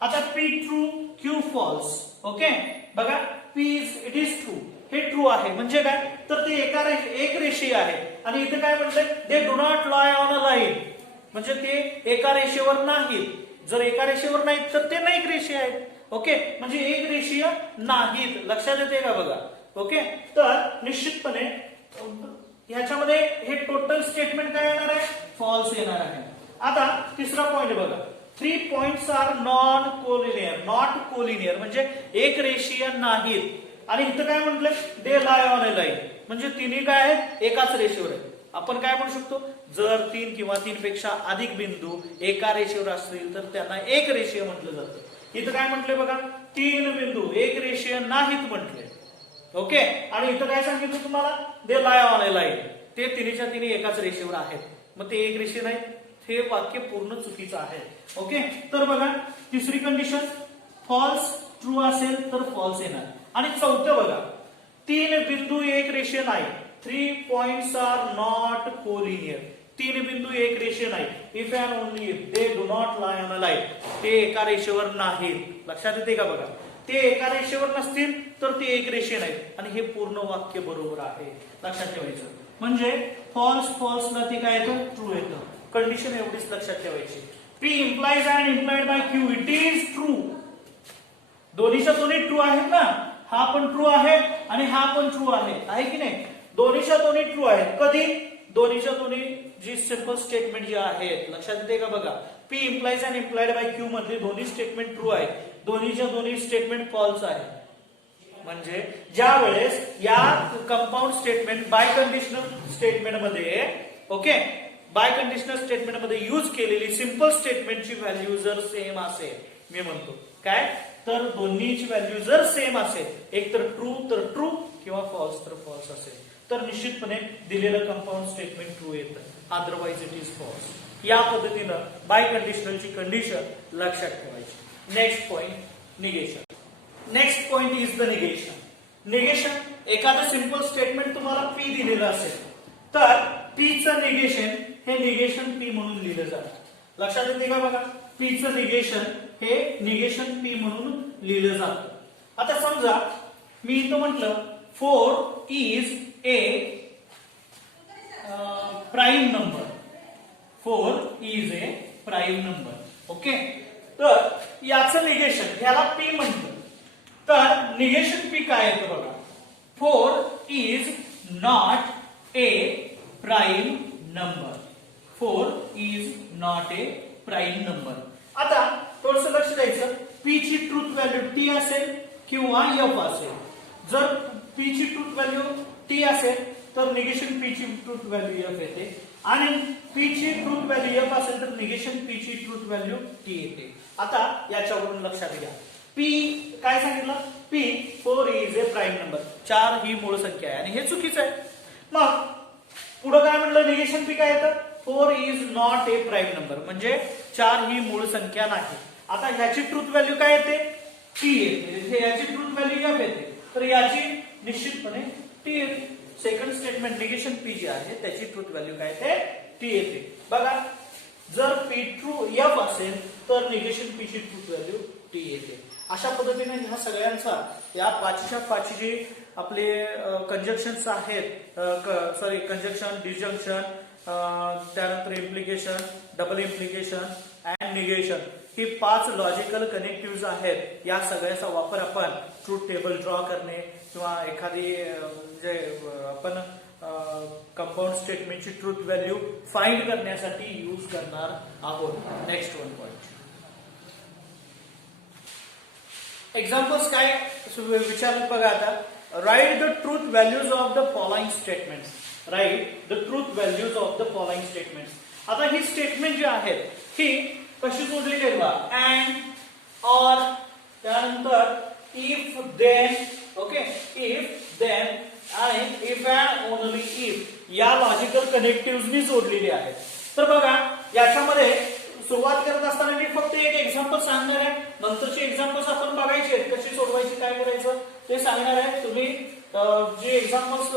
आता P true, Q false. Okay, बघा P इट इज ट्रू, हे ट्रू आहे म्हणजे काय, तर ते एक रेषीय आहे. आणि इथे काय म्हटलंय, they do not lie on a line, म्हणजे ते एका रेषेवर नाहीत. जर एका रेषेवर नाहीत तर ते नाही रेषीय आहेत. ओके, म्हणजे एक रेषीय नाहीत. लक्षात येते का बघा. ओके, तर निश्चितपणे ह्याच्यामध्ये हे टोटल स्टेटमेंट काय येणार आहे, फॉल्स येणार आहे. आता तिसरा पॉइंट बघा, 3 points are non collinear, not collinear म्हणजे एक रेषीय नाहीत. आणि इथं काय म्हटलंय, दे लाय ऑन अ लाईन, म्हणजे तिन्ही काय आहेत, एकाच रेषेवर आहेत. आपण काय म्हणू शकतो, जर 3 किंवा 3 पेक्षा अधिक बिंदू एका रेषेवर असतील तर त्यांना एक रेषीय म्हटलं जातं. इथं काय म्हटलंय बघा, 3 बिंदू एक रेषीय नाहीत म्हटले. ओके, आणि इथं काय सांगितलं तुम्हाला, दे लाय ऑन अ लाईन, ते तिन्हीच्या तिन्ही एकाच रेषेवर आहेत, मग ते एक रेषीय नाही. हे वाक्य पूर्ण चुकीचं आहे. ओके, तर बघा तिसरी कंडिशन फॉल्स ट्रू असेल तर फॉल्स येणार. आणि चौथं बघा, 3 बिंदू एक रेषीय नाही, 3 पॉइंट्स आर नॉट कोलिनियर, 3 बिंदू एक रेषीय नाही. If and only if they do not lie on a line, ते एका रेषेवर नाहीत. लक्षात येते का बघा, ते एका रेषेवर नसतील तर ते एक रेषीय नाहीत. आणि हे पूर्ण वाक्य बरोबर आहे, लक्षात ठेवायचं. म्हणजे फॉल्स फॉल्सला ते काय येतं, ट्रू येतं. कंडिशन एवढीच लक्षात ठेवायची. P implies and implied by Q, it is दोन्हीच्या दोन्ही ट्रू आहेत ना, हा पण ट्रू आहे आणि हा पण ट्रू आहे की नाही? दोन्हीच्या दोन्ही ट्रू आहेत. कधी? दोन्हीच्या दोन्ही जी सिंपल स्टेटमेंट जी आहेत, लक्षात येते का बघा? P implies and implied by Q मधली दोन्ही स्टेटमेंट ट्रू आहे, दोन्हीच्या दोन्ही स्टेटमेंट फॉल्स आहे. म्हणजे ज्या वेळेस या compound statement by conditional statement मध्ये, ओके, बाय कंडिशनल स्टेटमेंट मध्ये यूज केलेली सिंपल स्टेटमेंटची व्हॅल्यू जर सेम असेल, मी म्हणतो काय, तर दोन्हीची व्हॅल्यू जर सेम असेल, एक तर ट्रू किंवा फॉल्स तर फॉल्स असेल, तर निश्चितपणे दिलेलं कंपाऊंड स्टेटमेंट ट्रू येतं, अदरवाइज इट इज फॉल्स. या पद्धतीनं बाय कंडिशनलची कंडिशन लक्षात ठेवायची. Next point, negation. Next point is the negation. Negation, एखादं सिंपल स्टेटमेंट तुम्हाला P दिलेलं असेल तर P चं निगेशन हे निगेशन P म्हणून लिहिलं जातं. लक्षात येते का बघा? P चं निगेशन हे निगेशन P म्हणून लिहिलं जातं. आता समजा मी इथं म्हटलं 4 is a prime number. 4 is a prime number. Okay, तर याचं निगेशन, ह्याला P म्हणतो. तर निगेशन P काय येतं बघा? 4 is not a prime number. 4 is not a prime number. आता थोडंसं लक्ष द्यायचं, P ची ट्रूथ व्हॅल्यू T असेल किंवा F असेल. जर P ची ट्रूथ व्हॅल्यू T असेल तर निगेशन P ची ट्रूथ व्हॅल्यू F येते, आणि P ची ट्रूथ व्हॅल्यू F असेल तर निगेशन P ची ट्रूथ व्हॅल्यू T येते. आता याच्यावरून लक्षात घ्या, P काय सांगितलं? P 4 is a prime number. 4 ही मूळ संख्या आहे आणि हे चुकीचं आहे. मग पुढे काय म्हणलं? निगेशन P काय येतं? 4 is not a prime number, म्हणजे 4 ही मूळ संख्या नाही. आता ह्याची ट्रूथ व्हॅल्यू काय येते? T येते. याची ट्रूथ व्हॅल्यू F येते, तर याची निश्चितपणे T येते. सेकंड स्टेटमेंट निगेशन P जे आहे त्याची ट्रूथ व्हॅल्यू काय येते? T येते. बघा, जर P ट्रू F असेल तर निगेशन P ची ट्रूथ व्हॅल्यू T येते. अशा पद्धतीने ह्या सगळ्यांचा, या पाचीच्या पाची जे आपले कंजक्शन्स आहेत, सॉरी कंजक्शन, डिजंक्शन, त्यानंतर implication, double implication and negation, he 5 logical connective आहेत. या सगळ्याचा वापर आपण ट्रूथ टेबल ड्रॉ करणे किंवा एखादी म्हणजे आपण कंपाऊंड स्टेटमेंटची ट्रूथ व्हॅल्यू फाइंड करण्यासाठी यूज करणार आहोत. नेक्स्ट वन पॉइंट, एक्झाम्पल्स काय विचारलं बघा. आता write the truth values of the following statements. Write the truth values of the following statements. आता ही स्टेटमेंट जी आहेत ही कशी जोडलेली आहे बघा? अँड, ऑर, त्यानंतर if, then, okay, if, then आणि इफ अँड ओनली इफ या लॉजिकल कनेक्टिव्हनी जोडलेली आहेत. तर बघा, याच्यामध्ये सुरुवात करत असताना मी फक्त एक एक्झाम्पल सांगणार आहे, नंतरचे एक्झाम्पल्स आपण बघायचे कशी सोडवायची, काय करायचं ते सांगणार आहे. तुम्ही जे एक्झाम्पल्स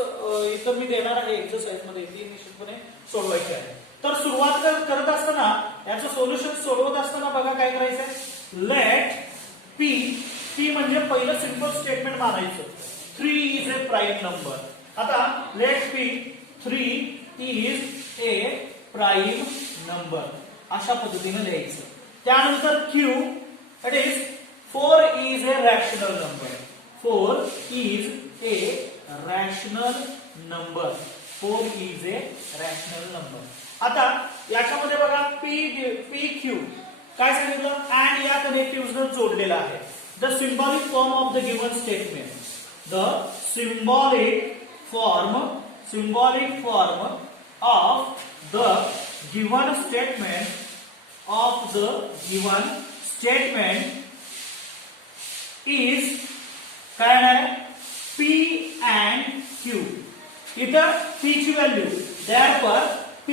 इथं मी देणार आहे एक्सरसाइज मध्ये ती निश्चितपणे सोडवायची आहे. तर सुरुवात करत असताना याचं सोल्युशन सोडवत असताना बघा काय करायचंय? लेट P म्हणजे पहिलं सिंपल स्टेटमेंट मानायचं, 3 इज ए प्राईम नंबर. आता let P 3 is a prime number अशा पद्धतीने लिहायचं. त्यानंतर Q, it is 4 is a rational number. 4 is a rational number. 4 is a rational number. आता याच्यामध्ये बघा PQ काय सांगितलं? अँड या कनेक्टिव्ह जोडलेला आहे. The symbolic form of the given statement. The symbolic form of the given statement is काय आहे? P and Q. इथं P ची value, therefore P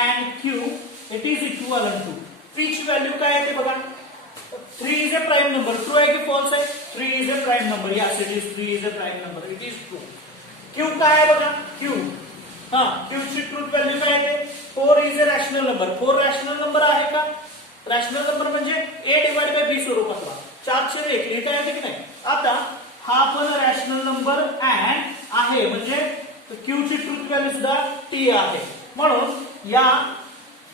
and Q it is equivalent to. P ची व्हॅल्यू काय आहे ते बघा? 3 is a prime number. True आहे की फॉल्स आहे? 3 is a prime number. Yes, it is 3 is a prime number. It is true. Q काय आहे बघा? Q Q ची ट्रूथ व्हॅल्यू काय आहे? 4 is a rational number. 4 rational number आहे का? रॅशनल नंबर म्हणजे A डिवाइड बाय B स्वरूपातला 4/1 लिहिता येते की नाही? आता हा पण रॅशनल नंबर अँड आहे, म्हणजे Q ची ट्रूथ व्हॅल्यू सुद्धा T आहे. म्हणून या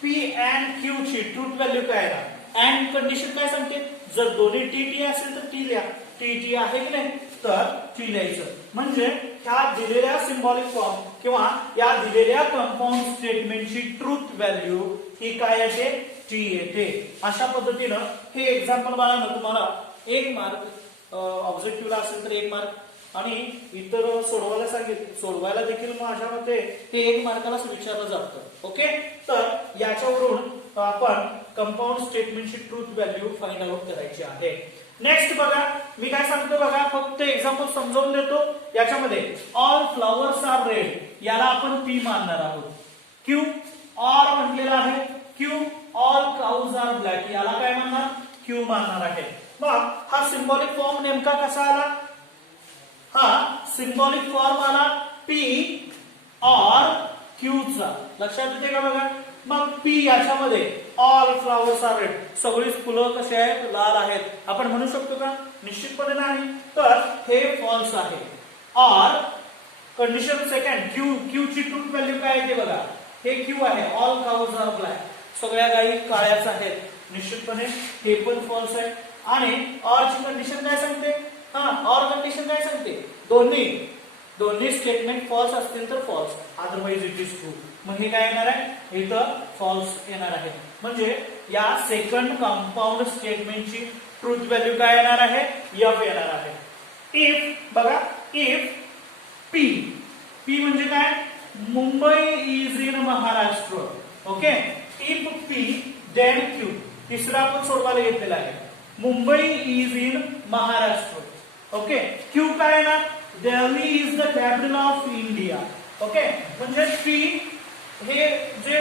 P अँड Q ची ट्रूथ व्हॅल्यू काय आहे? अँड कंडिशन काय सांगते, जर दोन्ही टी असेल तर टी लिहा, टी आहे की नाही तर टी लिहायचं. म्हणजे ह्या दिलेल्या सिंबॉलिक फॉर्म किंवा या दिलेल्या कंपाऊंड स्टेटमेंटची ट्रूथ व्हॅल्यू ही काय येते, टी येते. अशा पद्धतीनं हे एक्झाम्पल बाळांनो तुम्हाला 1 मार्क ऑब्जेक्टिव्हला असेल तर 1 मार्क आणि इतर सोडवायला सांगितलं, सोडवायला देखील माझ्या मते हे 1 मार्कालाच विचारलं जातं. ओके, तर याच्यावरून आपण कंपाऊंड स्टेटमेंटची ट्रूथ व्हॅल्यू फाइंड आउट करायची आहे. नेक्स्ट बघा, मी काय सांगतो बघा, फक्त एक्झाम्पल समजावून देतो. याच्यामध्ये ऑल फ्लॉवर्स आर रेड, याला आपण पी मानणार आहोत. क्यू ऑर म्हटलेला आहे, Q all cows are black, याला काय म्हणणार, क्यू मानणार आहे. मग हा सिंबॉलिक फॉर्म नेमका कसा आला, हा सिंबॉलिक फॉर्म आला पी ऑर क्यूचा. लक्षात येते का बघा. मग पी याच्यामध्ये ऑल फ्लॉवर्स आर रेड, सगळीच फुलं कशी आहेत, लाल आहेत, आपण म्हणू शकतो का, निश्चितपणे नाही. तर हे फॉल्स आहे. ऑर कंडिशन सेकंड क्यू ची ट्रूथ व्हॅल्यू काय येते बघा, हे क्यू आहे, ऑल काउज आर ब्लॅक, सगळ्या गायी काळ्याच आहेत, निश्चितपणे हे पण फॉल्स आहे. आणि ऑर ची कंडिशन काय सांगते, ऑर कंडिशन काय सांगते, दोन्ही स्टेटमेंट फॉल्स असतील तर false, otherwise it is true. मग हे काय येणार आहे, इथं फॉल्स येणार आहे. म्हणजे या सेकंड कंपाऊंड स्टेटमेंटची ट्रूथ व्हॅल्यू काय येणार आहे, एफ येणार आहे. इफ बघा, इफ पी म्हणजे काय, Mumbai is in Maharashtra. Okay, if P then Q, तिसरा आपण सोडवायला घेतलेला आहे, Mumbai is in Maharashtra. Okay, Q काय येणार, Delhi is the capital of India. Okay, म्हणजे पी हे जे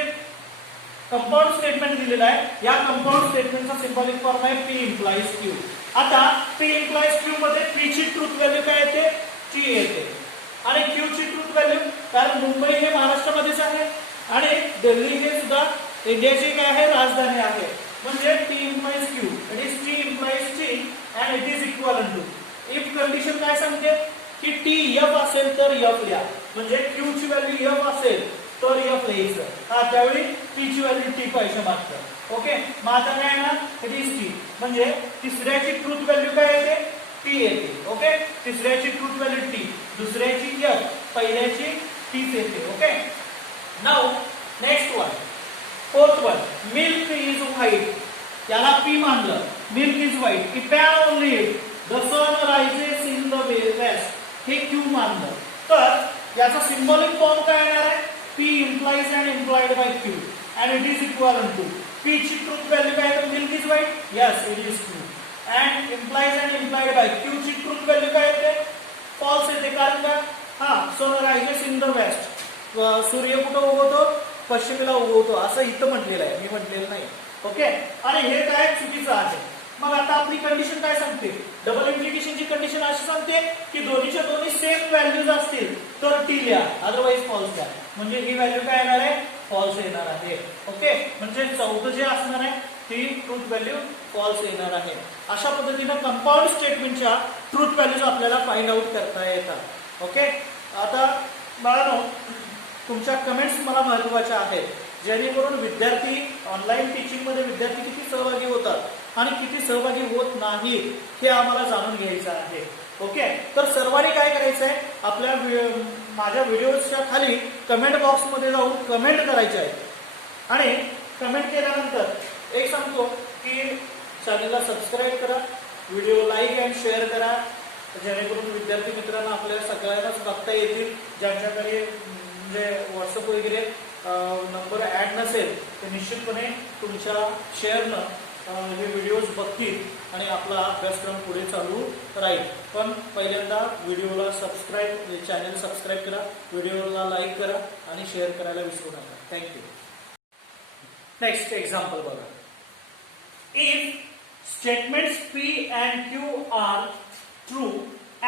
कंपाऊंड स्टेटमेंट दिलेलं आहे, या कंपाऊंड स्टेटमेंटचा सिंबॉलिक फॉर्म आहे पी इम्प्लाइज क्यू. आता पी इम्प्लाइज क्यू मध्ये पी ची ट्रूथ व्हॅल्यू काय येते, टी येते. आणि क्यू ची ट्रूथ व्हॅल्यू, कारण मुंबई हे महाराष्ट्रामध्येच आहे आणि दिल्ली हे सुद्धा इंडियाची काय आहे, राजधानी आहे. म्हणजे P implies Q, it is T implies T and it is equal to. If condition काय सांगते की टी एफ असेल तर एफ लिहा, म्हणजे क्यू ची व्हॅल्यू एफ असेल तर एफ लिहायचं. त्यावेळी टी ची व्हॅल्यू टी पाहिजे मात्र. ओके, मग आता काय ना, इट इज टी, म्हणजे तिसऱ्याची ट्रूथ व्हॅल्यू काय येते, टी येते. ओके, तिसऱ्याची ट्रूथ व्हॅल्यू टी, दुसऱ्याची एफ, पहिल्याची टीच येते. Okay, now next one, fourth one, milk is white, याला पी मानलं, मिल्क इज व्हाईट. इपॅव लिव्ह, the sun rises in the west, हे क्यू मानलं. तर याचा सिंबॉलिक फॉर्म काय येणार आहे, P implies and implied by Q and it is equivalent to P ची ट्रूथ व्हॅल्यू काय आहे, milk is white, yes it is true. and implies and implied by Q ची ट्रूथ व्हॅल्यू काय येते, फॉल्स येते. कारण का, sun rises in the west, सूर्य कुठं उगवतो, पश्चिमेला उगवतो, असं इथं म्हटलेलं आहे, मी म्हटलेलं नाही. ओके, आणि हे काय चुकीचं आहे. मग आता आपली कंडिशन काय सांगते, डबल इम्प्लिकेशनची कंडिशन अशी सांगते की दोन्हीच्या दोन्ही सेम व्हॅल्यूज असतील तर टी लिहा, अदरवाइज फॉल्स द्या. म्हणजे ही व्हॅल्यू काय येणार आहे, फॉल्स येणार आहे. ओके, म्हणजे चौथं जे असणार आहे ती ट्रूथ व्हॅल्यू फॉल्स येणार आहे. अशा पद्धतीनं कंपाऊंड स्टेटमेंटच्या ट्रूथ व्हॅल्यूज आपल्याला फाइंड आउट करता येतात. ओके, आता बाळांनो तुमच्या कमेंट्स मला महत्त्वाच्या आहेत, जेणेकरून विद्यार्थी ऑनलाईन टीचिंग मध्ये विद्यार्थी किती सहभागी होतात आणि किती सहभागी होत नाही हे आम्हाला जाणून घ्यायचं आहे. ओके, तर सर्वांनी काय करायचं आहे, आपल्या माझ्या व्हिडिओच्या खाली कमेंट बॉक्स मध्ये जाऊन कमेंट करायचे आहे. आणि कमेंट केल्यानंतर एक सांगतो की चॅनलला सबस्क्राईब करा, व्हिडिओ लाईक अँड शेअर करा, जेणेकरून विद्यार्थी मित्रांना आपल्या सगळ्यांनाच बघता येतील. ज्यांच्याकडे म्हणजे व्हॉट्सअप वगैरे नंबर ऍड नसेल तर निश्चितपणे तुमच्या शेअरनं हे व्हिडिओज बघतील आणि आपला अभ्यासक्रम पुढे चालू राहील. पण पहिल्यांदा व्हिडिओला सबस्क्राईब, चॅनल सबस्क्राईब करा, व्हिडिओला लाईक करा आणि शेअर करायला विसरू नका. थँक्यू. नेक्स्ट एक्झाम्पल बघा. If statements P and Q are true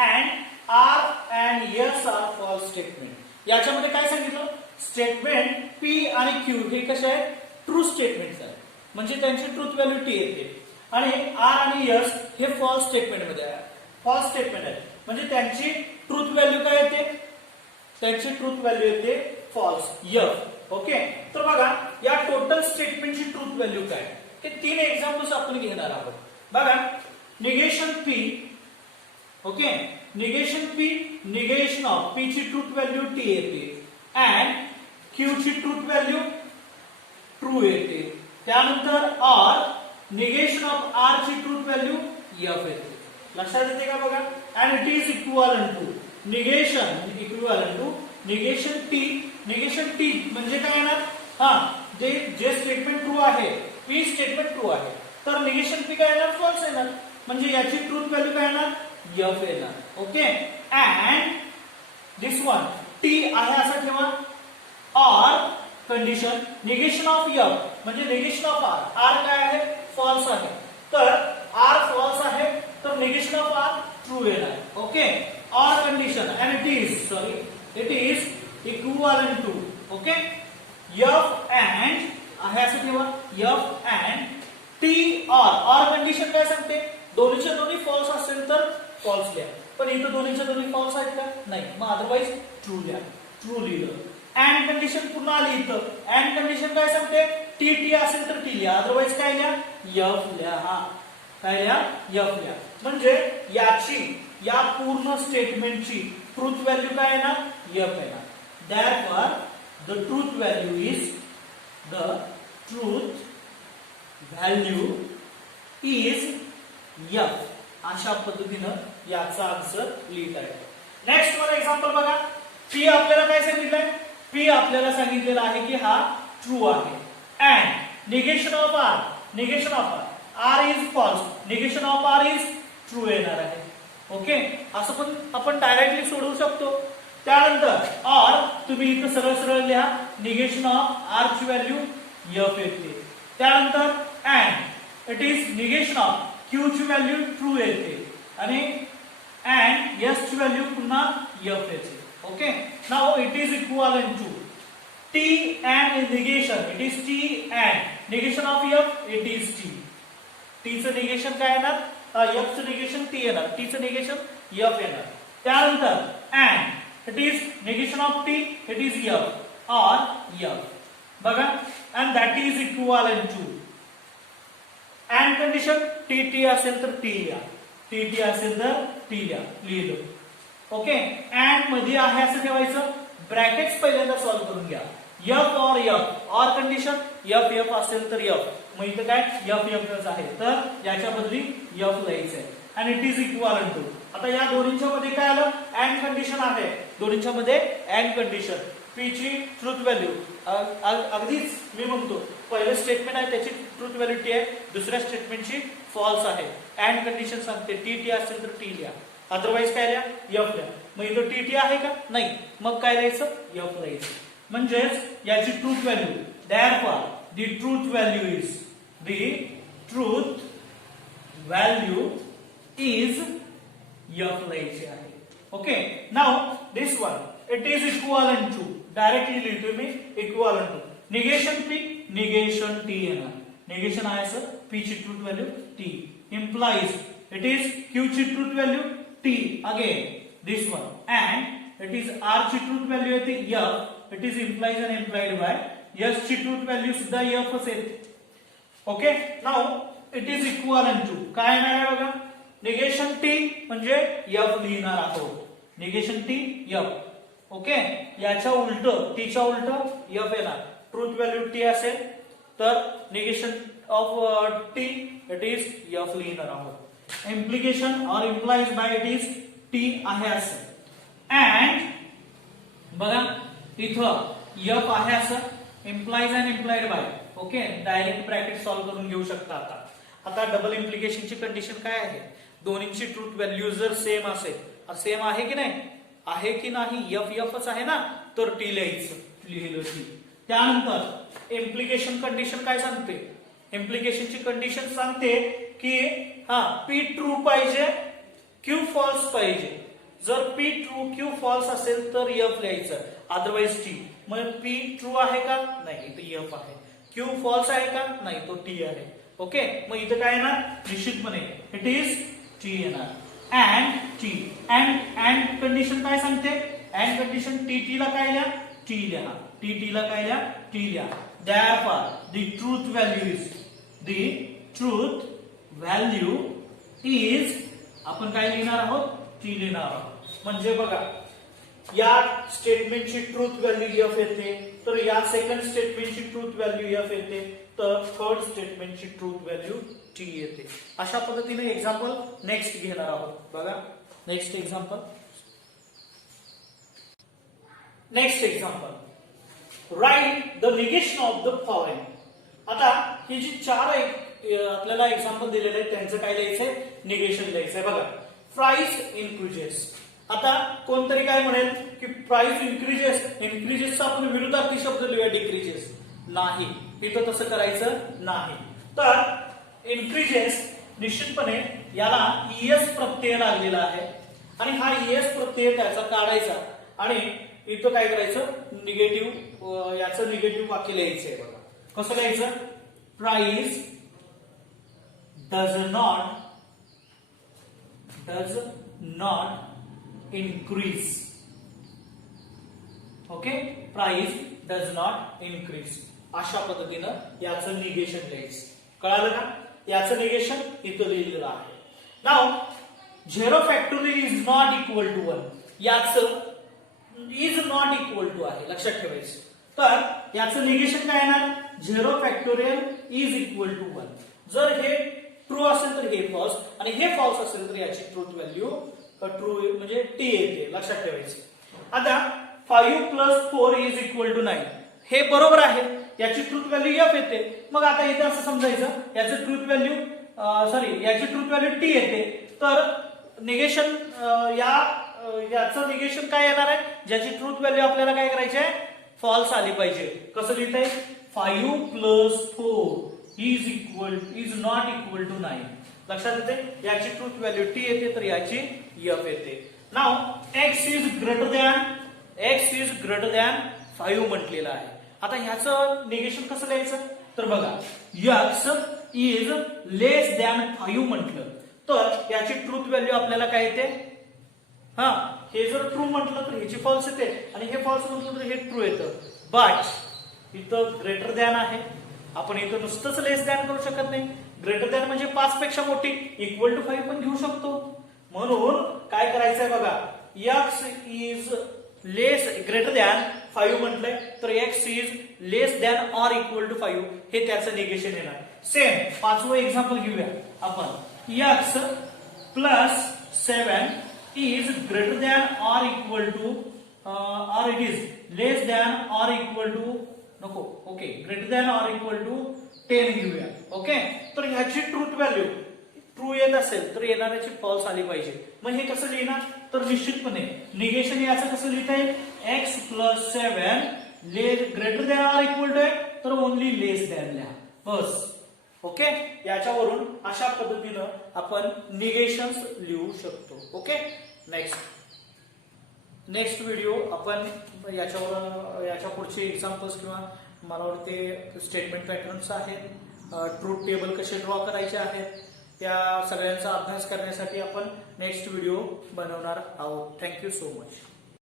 and R and S are false statement. याच्यामध्ये काय सांगितलं, स्टेटमेंट पी आणि क्यू हे कसे आहेत, ट्रू स्टेटमेंट आहे, म्हणजे त्यांची ट्रूथ व्हॅल्यू टी येते. आणि आर आणि यस हे फॉल्स स्टेटमेंट मध्ये आहे, फॉल्स स्टेटमेंट आहे, म्हणजे त्यांची ट्रूथ व्हॅल्यू काय येते, त्यांची ट्रूथ व्हॅल्यू येते फॉल्स, यफ. ओके, तर बघा या टोटल स्टेटमेंटची ट्रूथ व्हॅल्यू काय, ते 3 एक्झाम्पल्स आपण घेणार आहोत. बघा, negation P, okay, negation P, negation of P ची ट्रूथ व्हॅल्यू टी येते अँड क्यू ची ट्रूथ व्हॅल्यू ट्रू येते. त्यानंतर आर, निगेशन ऑफ आर ची ट्रूथ व्हॅल्यू एफ येते. लक्षात येते का बघा. And it is equivalent to negation, equivalent to negation T. Negation T म्हणजे काय येणार, जे स्टेटमेंट ट्रू आहे, पी स्टेटमेंट ट्रू आहे, तर निगेशन पी काय येणार, फॉल्स येणार. म्हणजे याची ट्रूथ व्हॅल्यू काय येणार, एफ येणार. Okay. And this one T आहे असं ठेवा. R condition negation of F म्हणजे निगेशन ऑफ आर. आर काय आहे, फॉल्स आहे, तर आर फॉल्स आहे, तर निगेशन ऑफ आर ट्रू येणार. Okay. R condition and it is equivalent to, okay, F and आहे असं ठेवा, F and T R. R condition काय सांगते, दोन्हीच्या दोन्ही फॉल्स असेल तर फॉल्स लिहा, पण इथं दोन्हीच्या दोन्ही फॉल्स आहेत का, नाही, मग अदरवाइज ट्रू लिहा. ट्रू लिहिलं. अँड कंडिशन पुन्हा आली इथं. अँड कंडिशन काय सांगते, टी टी असेल तर टी लिहा, अदरवाइज काय लिहा, एफ लिहा. काय लिहा, एफ लिहा. म्हणजे या पूर्ण स्टेटमेंटची ट्रूथ व्हॅल्यू काय येणार, एफ येणार. Therefore, the truth value is F. अशा पद्धतीनं याचा आन्सर लिहिता येतो. नेक्स्ट वर एक्झाम्पल बघा. पी आपल्याला काय सांगितलंय, पी आपल्याला सांगितलेलं आहे की हा ट्रू आहे. And negation of R, R is false, negation of R is true येणार आहे. ओके. असं पण आपण डायरेक्टली सोडवू शकतो. त्यानंतर आर तुम्ही इथं सरळ सरळ लिहा, निगेशन ऑफ आर ची व्हॅल्यू एफ येते. त्यानंतर and it is negation of Q ची व्हॅल्यू ट्रू येते आणि अँड एस ची व्हॅल्यू पुन्हा एफ येते. Okay. Now it is equivalent to T and negation, it is T and negation of F, it is T. T चं निगेशन काय येणार, एफ चं निगेशन टी येणार, टी चं निगेशन एफ येणार. त्यानंतर and it is negation of t, it is f or f. बघा, and that is equivalent to and condition tt असेल तर t लिहा, tt असेल तर t लिहा, लिहिलं. ओके. and मध्ये आहे असं ठेवायचं, ब्रॅकेट्स पहिल्यांदा सॉल्व्ह करून घ्या. f or f or condition f f असेल तर f, मग इथं काय f f आहे, तर याच्या बदली f लिहायचंय. and it is equivalent to, आता या दोन्हीच्या मध्ये काय आलं, अँड कंडिशन आहे, दोन्हीच्या मध्ये अँड कंडिशन. पी ची ट्रूथ व्हॅल्यू अगदीच मी म्हणतो पहिलं स्टेटमेंट आहे त्याची ट्रूथ व्हॅल्यू टी आहे, दुसऱ्या स्टेटमेंटची फॉल्स आहे. अँड कंडिशन सांगते टी टी असेल तर टी लिहा, अदरवाइज काय लिहा, एफ लिहा. मग इथं टी टी आहे का, नाही, मग काय लिहायचं, एफ लिहायचं. म्हणजेच याची truth value, therefore the truth value is F लिहायचे आहे. Okay. Now this one it is equivalent to, directly लिहितो मी, equivalent to negation P, negation T येणार. निगेशन आहे सर पी ची truth value T, implies it is Q ची truth value T, again this one, and it is R ची ट्रूथ व्हॅल्यू येते F, it is implies and implied by S ची ट्रूथ व्हॅल्यू सुद्धा एफ येते. Okay. Now it is equivalent to काय येणार आहे बघा, निगेशन टी म्हणजे एफ लिहिणार आहोत, निगेशन टी एफ. ओके. याच्या उलट, टीच्या उलट एफ येणार. ट्रूथ व्हॅल्यू टी असेल तर negation of T it is F लिहिणार आहोत. Implication or implies by it is T आहे असं. अँड बघा इथं एफ आहे असं, implies and implied by. Okay. Direct bracket solve करून घेऊ शकता. आता डबल इम्प्लिकेशनची कंडिशन काय आहे, दोन्हीची ट्रूथ व्हॅल्यू जर सेम असेल, सेम आहे की नाही, आहे की नाही, एफ एफच आहे ना, तर टी लिहायचं, लिहिलं टी. त्यानंतर इम्प्लिकेशन कंडिशन काय सांगते, इम्प्लिकेशनची कंडिशन सांगते की पी ट्रू पाहिजे, क्यू फॉल्स पाहिजे. जर पी ट्रू क्यू फॉल्स असेल तर एफ लिहायचं, अदरवाइज टी. मग पी ट्रू आहे का, नाही, इथं एफ आहे. क्यू फॉल्स आहे का, नाही, तो टी आहे. ओके. मग इथं काय येणार, निश्चितपणे इट इज टी येणार. अँड टी, अँड कंडिशन काय सांगते, अँड कंडिशन टी टी ला काय लिहा, टी लिहा, टी टी ला काय लिहा, टी लिहा. Therefore the truth value is the truth value is, आपण काय लिहिणार आहोत, ती लिहिणार आहोत. म्हणजे बघा, या स्टेटमेंटची ट्रूथ व्हॅल्यू एफ येते, तर या सेकंड स्टेटमेंटची ट्रूथ व्हॅल्यू एफ येते, तर थर्ड स्टेटमेंटची ट्रूथ व्हॅल्यू टी येते. अशा पद्धतीने एक्झाम्पल नेक्स्ट घेणार आहोत. बघा next example. Next example, write the negation of the following. आता ही जी चार आपल्याला एक्झाम्पल दिलेले आहेत त्यांचं काय लिहायचंय, निगेशन लिहायचंय. बघा, प्राइस इन्क्रीजेस. आता कोणतरी काय म्हणेल की प्राइस इंक्रीजेसचा आपण विरुद्धार्थी शब्द लिहूया डिक्रीजेस. नाही, इथं तसं करायचं नाही. तर इन्क्रीजेस निश्चितपणे याला ईएस प्रत्यय लागलेला आहे आणि हा ईएस प्रत्यय त्याचा काढायचा आणि इथं काय करायचं, निगेटिव्ह, याचं निगेटिव्ह वाक्य लिहायचंय. बघा कसं लिहायचं, price does not increase. Okay, price does not increase. अशा पद्धतीनं याचं निगेशन लिहायचं. कळालं का? याचं निगेशन इथं लिहिलेलं आहे. नाव 0 factorial is not equal to 1. याचं इज नॉट इक्वल टू आहे, लक्षात ठेवायचं. तर याचं निगेशन काय येणार, 0 फॅक्टोरियल इज इक्वल टू 1. जर हे ट्रू असेल तर हे फॉल्स आणि हे फॉल्स असेल तर याची ट्रूथ व्हॅल्यू ट्रू म्हणजे टी येते, लक्षात ठेवायचं. आता 5 प्लस 4 इज इक्वल टू 9. हे बरोबर आहे, याची ट्रूथ व्हॅल्यू एफ येते. मग आता इथे असं समजायचं याची ट्रूथ व्हॅल्यू याची ट्रूथ व्हॅल्यू टी येते. तर निगेशन याचं निगेशन काय येणार आहे, ज्याची ट्रूथ व्हॅल्यू आपल्याला काय करायची आहे, फॉल्स आली पाहिजे. कसं लिहिताय, 5 plus 4 is not equal to 9. लक्षात येते, याची ट्रूथ व्हॅल्यू टी येते तर याची एफ येते. नाव एक्स इज ग्रेटर दॅन 5 म्हटलेलं आहे. आता ह्याचं निगेशन कसं लिहायचं, तर बघा, एक्स इज लेस दॅन 5 म्हटलं तर याची ट्रूथ व्हॅल्यू आपल्याला काय येते, हे जर ट्रू म्हटलं तर ह्याची फॉल्स येते आणि हे फॉल्स म्हटलं तर हे ट्रू येतं. बट इथं ग्रेटर दॅन आहे, आपण इथं नुसतंच लेस दॅन करू शकत नाही. ग्रेटर दॅन म्हणजे 5 पेक्षा मोठी, इक्वल टू 5 पण घेऊ शकतो. म्हणून काय करायचंय बघा, एक्स इज ग्रेटर दॅन 5 म्हटलंय तर X is less than or equal to 5 हे त्याचं निगेशन येणार. सेम 5वं एक्झाम्पल घेऊया आपण. X plus 7 is greater than or equal to or it is less than or equal to नको, okay, greater than or equal to 10 घेऊया. ओके, तर ह्याची ट्रूथ व्हॅल्यू ट्रू येत असेल तर येणाऱ्याची फॉल्स आली पाहिजे. मग हे कसं लिहिणार, तर निश्चितपणे निगेशन याचं कसं लिहिता येईल, X plus 7 greater than or equal to तर ओनली लेस दॅन लिहा बस. ओके, याच्यावरून अशा पद्धतीनं आपण निगेशन्स लिहू शकतो. ओके, नेक्स्ट व्हिडिओ आपण याच्या पुढचे एक्झाम्पल्स किंवा मला वाटते स्टेटमेंट पॅटर्न्स आहेत, ट्रूथ टेबल कसे ड्रॉ करायचे आहेत, त्या सगळ्यांचा अभ्यास करण्यासाठी आपण नेक्स्ट व्हिडिओ बनवणार आहोत. Thank you so much.